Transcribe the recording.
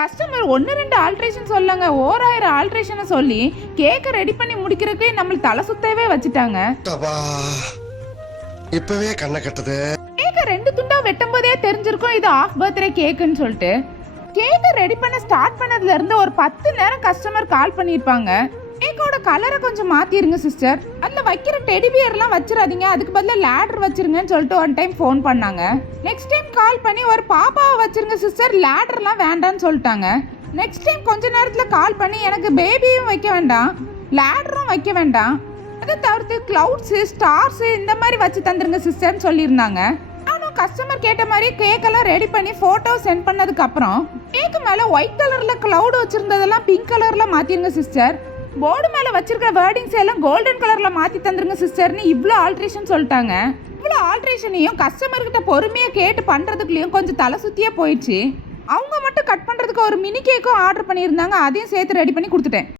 Customer ஒன்று ரெண்டு alteration சொல்லங்க, ஓராயிரம் ஆல்ட்ரேஷனை சொல்லி கேக்கை ரெடி பண்ணி முடிக்கிறதுக்கே நம்மளுக்கு தலை சுத்தவே வச்சுட்டாங்க. இப்பவே கண்ணை கட்டுது. கேக்கை ரெண்டு துண்டா வெட்டும் போதே தெரிஞ்சிருக்கும் இது ஆஃப் பர்த்டே கேக்குன்னு சொல்லிட்டு. கேக்கை ரெடி பண்ண ஸ்டார்ட் பண்ணதுல இருந்து ஒரு 10 நேரம் கஸ்டமர் கால் பண்ணியிருப்பாங்க. கேக்கோட கலரை கொஞ்சம் மாத்திருங்க சிஸ்டர், அதில் வைக்கிற டெடி பியர்லாம் வச்சிடாதீங்க, அதுக்கு பதிலாக லேடர் வச்சிருங்கன்னு சொல்லிட்டு ஒன் டைம் ஃபோன் பண்ணாங்க. நெக்ஸ்ட் டைம் கால் பண்ணி ஒரு பாப்பாவை வச்சிருங்க சிஸ்டர், லேடர்லாம் வேண்டான்னு சொல்லிட்டாங்க. நெக்ஸ்ட் டைம் கொஞ்ச நேரத்தில் கால் பண்ணி எனக்கு பேபியும் வைக்க வேண்டாம், லேடரும் வைக்க வேண்டாம், அதை தவிர்த்து கிளவுட்ஸு ஸ்டார்ஸு இந்த மாதிரி வச்சு தந்துருங்க சிஸ்டர்னு சொல்லியிருந்தாங்க. ஆனால் கஸ்டமர் கேட்ட மாதிரி கேக்கெல்லாம் ரெடி பண்ணி ஃபோட்டோ சென்ட் பண்ணதுக்கப்புறம் கேக்கு மேலே ஒயிட் கலரில் கிளவுட் வச்சுருந்ததெல்லாம் பிங்க் கலரில் மாற்றிருங்க சிஸ்டர், போர்டு மேல வச்சிருக்கிற வேர்டிங்ஸ் எல்லாம் கோல்டன் கலர்ல மாத்தி தந்துருங்க சிஸ்டர்னு இவ்வளோ ஆல்ட்ரேஷன் சொல்லிட்டாங்க. இவ்வளோ ஆல்ட்ரேஷனையும் கஸ்டமர் கிட்ட பொறுமையா கேட்டு பண்றதுக்குள்ளேயும் கொஞ்சம் தலை சுத்தியே போயிடுச்சு. அவங்க மட்டும் கட் பண்றதுக்கு ஒரு மினி கேக்கும் ஆர்டர் பண்ணியிருந்தாங்க, அதையும் சேர்த்து ரெடி பண்ணி கொடுத்துட்டேன்.